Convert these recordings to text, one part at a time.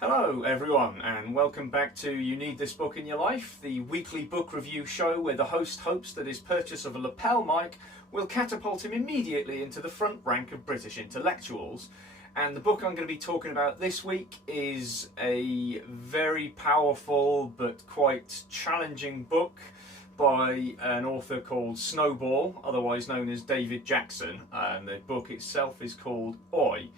Hello everyone, and welcome back to You Need This Book in Your Life, the weekly book review show where the host hopes that his purchase of a lapel mic will catapult him immediately into the front rank of British intellectuals. And the book I'm going to be talking about this week is a very powerful but quite challenging book by an author called Snowball, otherwise known as David Jackson, and the book itself is called Oi.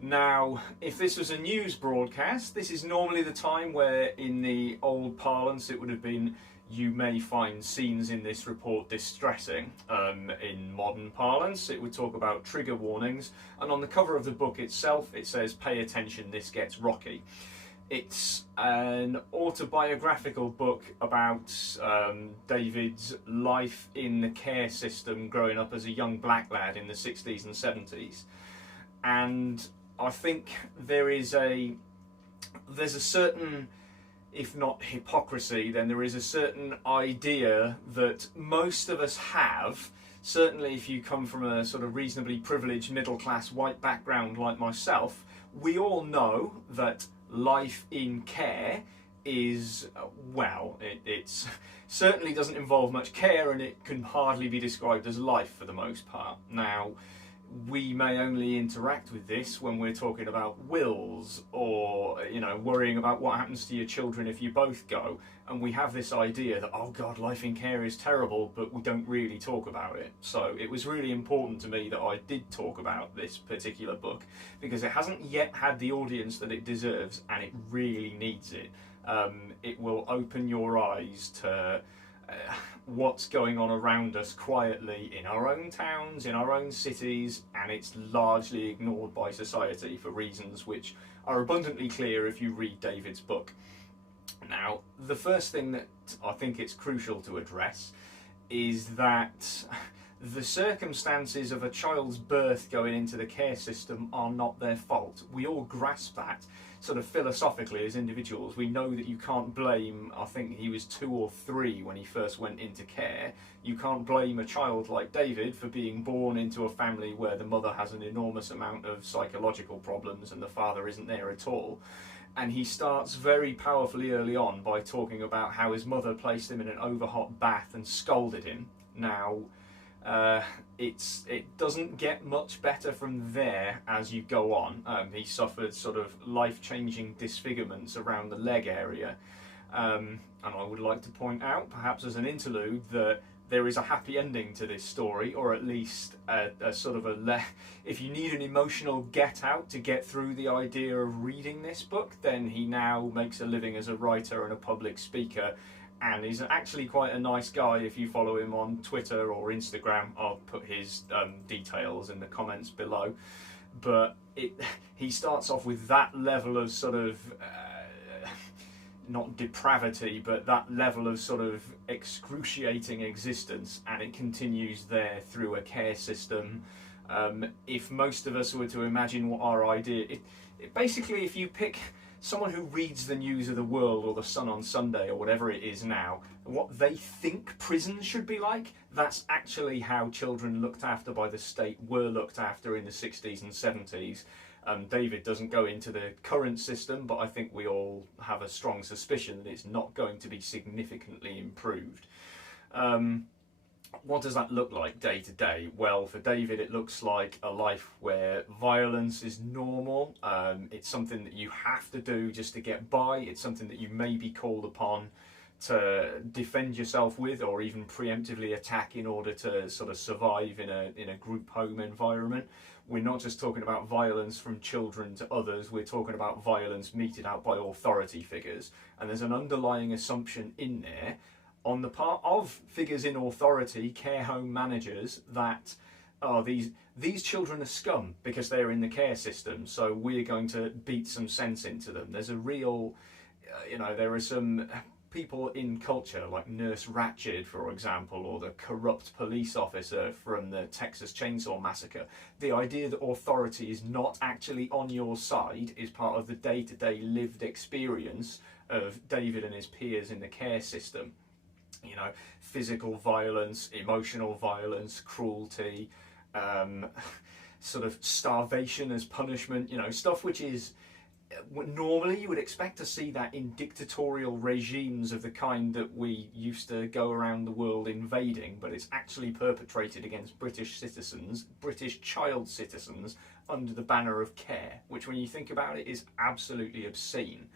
Now, if this was a news broadcast, this is normally the time where in the old parlance it would have been "you may find scenes in this report distressing." In modern parlance it would talk about trigger warnings, and on the cover of the book itself it says "pay attention, this gets rocky." It's an autobiographical book about David's life in the care system growing up as a young black lad in the 60s and 70s. And I think there's a certain, if not hypocrisy, then there is a certain idea that most of us have, certainly if you come from a sort of reasonably privileged middle class white background like myself. We all know that life in care is, well, it's certainly doesn't involve much care, and it can hardly be described as life for the most part. Now, we may only interact with this when we're talking about wills or, worrying about what happens to your children if you both go. And we have this idea that, oh God, life in care is terrible, but we don't really talk about it. So it was really important to me that I did talk about this particular book, because it hasn't yet had the audience that it deserves, and it really needs it. It will open your eyes to what's going on around us quietly in our own towns, in our own cities, and it's largely ignored by society for reasons which are abundantly clear if you read David's book. Now, the first thing that I think it's crucial to address is that the circumstances of a child's birth going into the care system are not their fault. We all grasp that sort of philosophically as individuals. We know that you can't blame, I think he was 2 or 3 when he first went into care, you can't blame a child like David for being born into a family where the mother has an enormous amount of psychological problems and the father isn't there at all. And he starts very powerfully early on by talking about how his mother placed him in an overhot bath and scolded him. Now, it doesn't get much better from there as you go on. He suffered sort of life-changing disfigurements around the leg area, and I would like to point out, perhaps as an interlude, that there is a happy ending to this story, or at least a sort of if you need an emotional get out to get through the idea of reading this book, then he now makes a living as a writer and a public speaker, and he's actually quite a nice guy if you follow him on Twitter or Instagram. I'll put his details in the comments below. But he starts off with that level of sort of, not depravity, but that level of sort of excruciating existence, and it continues there through a care system. If most of us were to imagine what our idea... basically, if you pick someone who reads the news of the world or the Sun on Sunday or whatever it is now, what they think prisons should be like, that's actually how children looked after by the state were looked after in the 60s and 70s. David doesn't go into the current system, but I think we all have a strong suspicion that it's not going to be significantly improved. What does that look like day to day? Well, for David it looks like a life where violence is normal. It's something that you have to do just to get by. It's something that you may be called upon to defend yourself with, or even preemptively attack in order to sort of survive in a group home environment. We're not just talking about violence from children to others, we're talking about violence meted out by authority figures. And there's an underlying assumption in there on the part of figures in authority, care home managers, that these children are scum because they're in the care system, so we're going to beat some sense into them. There's a real, there are some people in culture like Nurse Ratched, for example, or the corrupt police officer from the Texas Chainsaw Massacre. The idea that authority is not actually on your side is part of the day-to-day lived experience of David and his peers in the care system. Physical violence, emotional violence, cruelty, sort of starvation as punishment, stuff which is normally you would expect to see that in dictatorial regimes of the kind that we used to go around the world invading, but it's actually perpetrated against British citizens, British child citizens, under the banner of care, which when you think about it is absolutely obscene.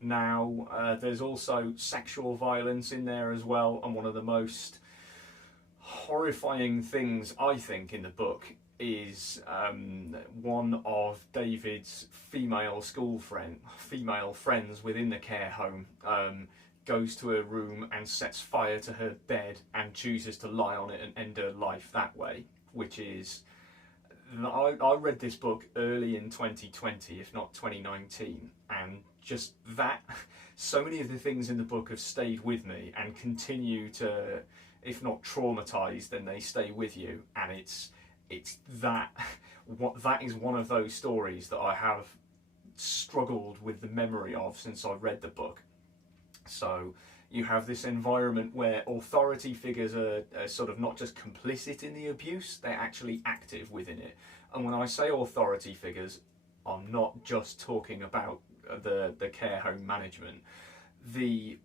Now, there's also sexual violence in there as well, and one of the most horrifying things I think in the book is one of David's female friends within the care home goes to her room and sets fire to her bed and chooses to lie on it and end her life that way, which is... I read this book early in 2020, if not 2019, and just that, so many of the things in the book have stayed with me and continue to, if not traumatise, then they stay with you, and it's that is one of those stories that I have struggled with the memory of since I read the book. So you have this environment where authority figures are sort of not just complicit in the abuse, they're actually active within it. And when I say authority figures, I'm not just talking about the care home management.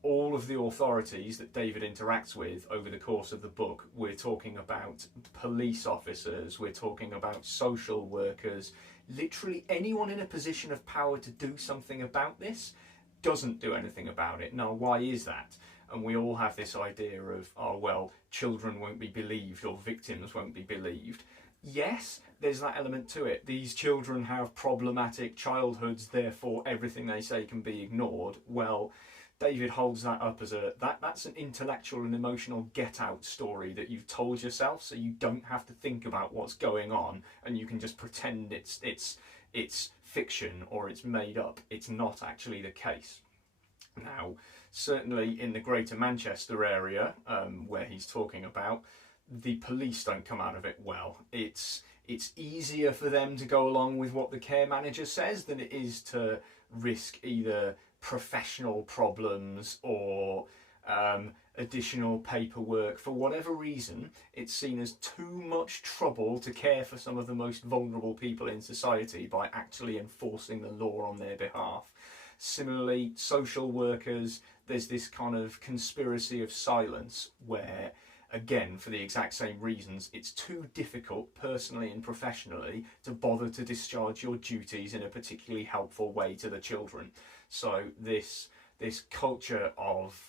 All of the authorities that David interacts with over the course of the book, we're talking about police officers, we're talking about social workers, literally anyone in a position of power to do something about this doesn't do anything about it. Now, why is that? And we all have this idea of, oh well, children won't be believed or victims won't be believed. Yes, there's that element to it. These children have problematic childhoods, therefore everything they say can be ignored. Well, David holds that up as that's an intellectual and emotional get-out story that you've told yourself, so you don't have to think about what's going on, and you can just pretend it's fiction or it's made up. It's not actually the case. Now, certainly in the Greater Manchester area, where he's talking about, the police don't come out of it well. It's easier for them to go along with what the care manager says than it is to risk either professional problems or additional paperwork. For whatever reason, it's seen as too much trouble to care for some of the most vulnerable people in society by actually enforcing the law on their behalf. Similarly, social workers, there's this kind of conspiracy of silence where, again, for the exact same reasons, it's too difficult personally and professionally to bother to discharge your duties in a particularly helpful way to the children. So this culture of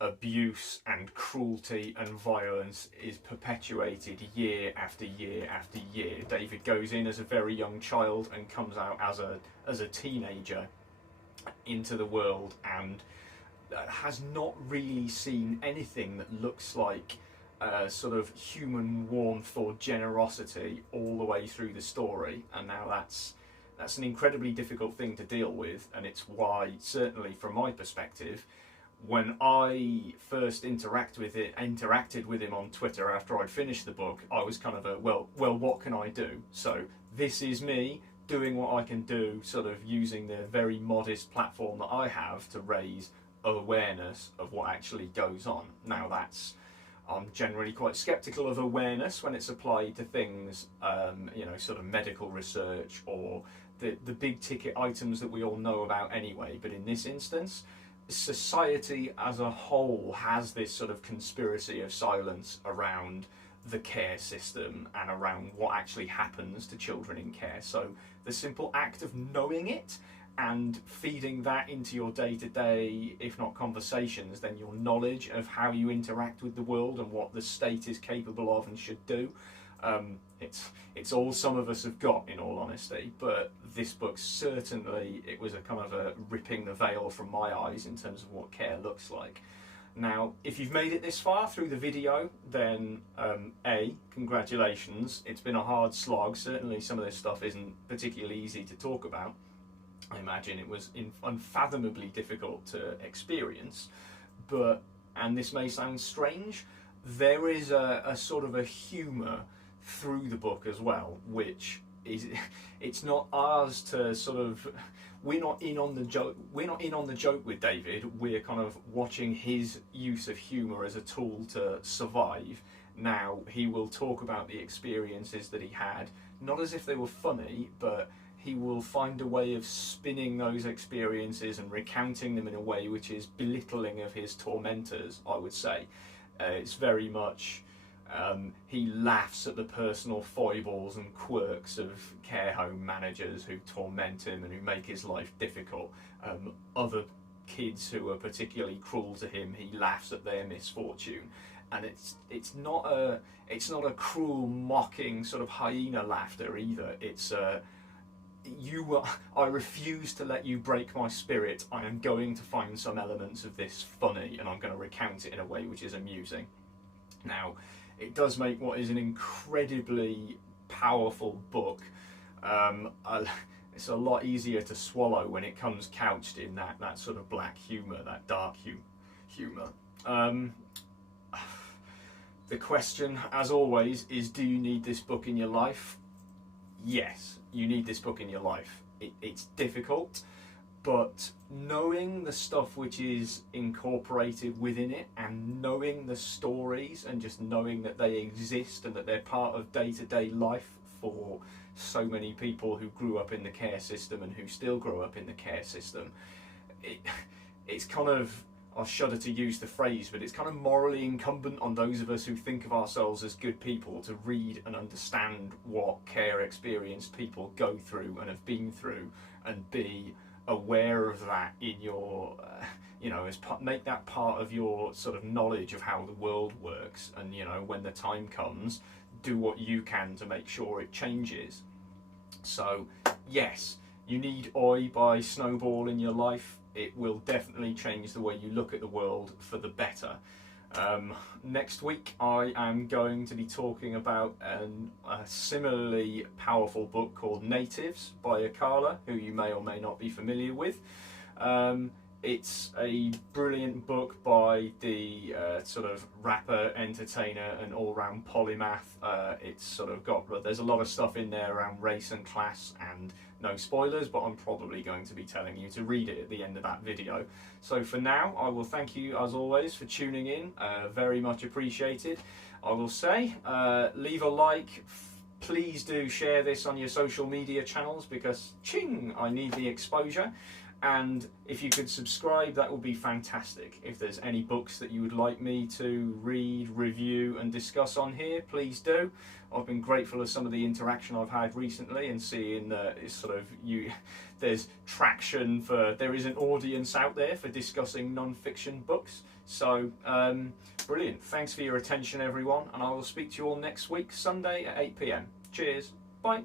abuse and cruelty and violence is perpetuated year after year after year. David goes in as a very young child and comes out as a teenager into the world, and has not really seen anything that looks like sort of human warmth or generosity all the way through the story. And now that's an incredibly difficult thing to deal with, and it's why, certainly from my perspective, when I first interacted with him on Twitter after I'd finished the book, I was kind of well, what can I do? So this is me doing what I can do, sort of using the very modest platform that I have to raise awareness of what actually goes on. Now I'm generally quite sceptical of awareness when it's applied to things, sort of medical research or the big ticket items that we all know about anyway. But in this instance, society as a whole has this sort of conspiracy of silence around the care system and around what actually happens to children in care. So the simple act of knowing it and feeding that into your day-to-day, if not conversations, then your knowledge of how you interact with the world and what the state is capable of and should do. It's all some of us have got, in all honesty, but this book certainly, it was a kind of a ripping the veil from my eyes in terms of what care looks like. Now, if you've made it this far through the video, then congratulations. It's been a hard slog. Certainly some of this stuff isn't particularly easy to talk about. I imagine it was unfathomably difficult to experience, and this may sound strange, there is a sort of a humour through the book as well, which is, it's not ours to sort of, we're not in on the joke with David, we're kind of watching his use of humour as a tool to survive. Now, he will talk about the experiences that he had, not as if they were funny, but he will find a way of spinning those experiences and recounting them in a way which is belittling of his tormentors, I would say. It's very much, he laughs at the personal foibles and quirks of care home managers who torment him and who make his life difficult. Other kids who are particularly cruel to him, he laughs at their misfortune. And it's not a cruel, mocking sort of hyena laughter either. It's I refuse to let you break my spirit. I am going to find some elements of this funny, and I'm going to recount it in a way which is amusing. Now, it does make what is an incredibly powerful book. It's a lot easier to swallow when it comes couched in that sort of black humour, that dark humour. The question, as always, is do you need this book in your life? Yes, you need this book in your life. It's difficult, but knowing the stuff which is incorporated within it, and knowing the stories, and just knowing that they exist and that they're part of day-to-day life for so many people who grew up in the care system and who still grow up in the care system, it's kind of, I shudder to use the phrase, but it's kind of morally incumbent on those of us who think of ourselves as good people to read and understand what care experienced people go through and have been through, and be aware of that in your, make that part of your sort of knowledge of how the world works, and when the time comes, do what you can to make sure it changes. So yes, you need Oi by Snowball in your life. It will definitely change the way you look at the world for the better. Next week I am going to be talking about a similarly powerful book called Natives by Akala, who you may or may not be familiar with. It's a brilliant book by the sort of rapper, entertainer and all-round polymath. It's sort of there's a lot of stuff in there around race and class, and no spoilers, but I'm probably going to be telling you to read it at the end of that video. So for now, I will thank you as always for tuning in, very much appreciated. I will say, leave a like, please do share this on your social media channels, because I need the exposure. And if you could subscribe, that would be fantastic. If there's any books that you would like me to read, review and discuss on here, please do. I've been grateful of some of the interaction I've had recently, and seeing that it's sort of there's traction there is an audience out there for discussing non-fiction books. So brilliant. Thanks for your attention, everyone, and I will speak to you all next week, Sunday at 8 PM. Cheers. Bye.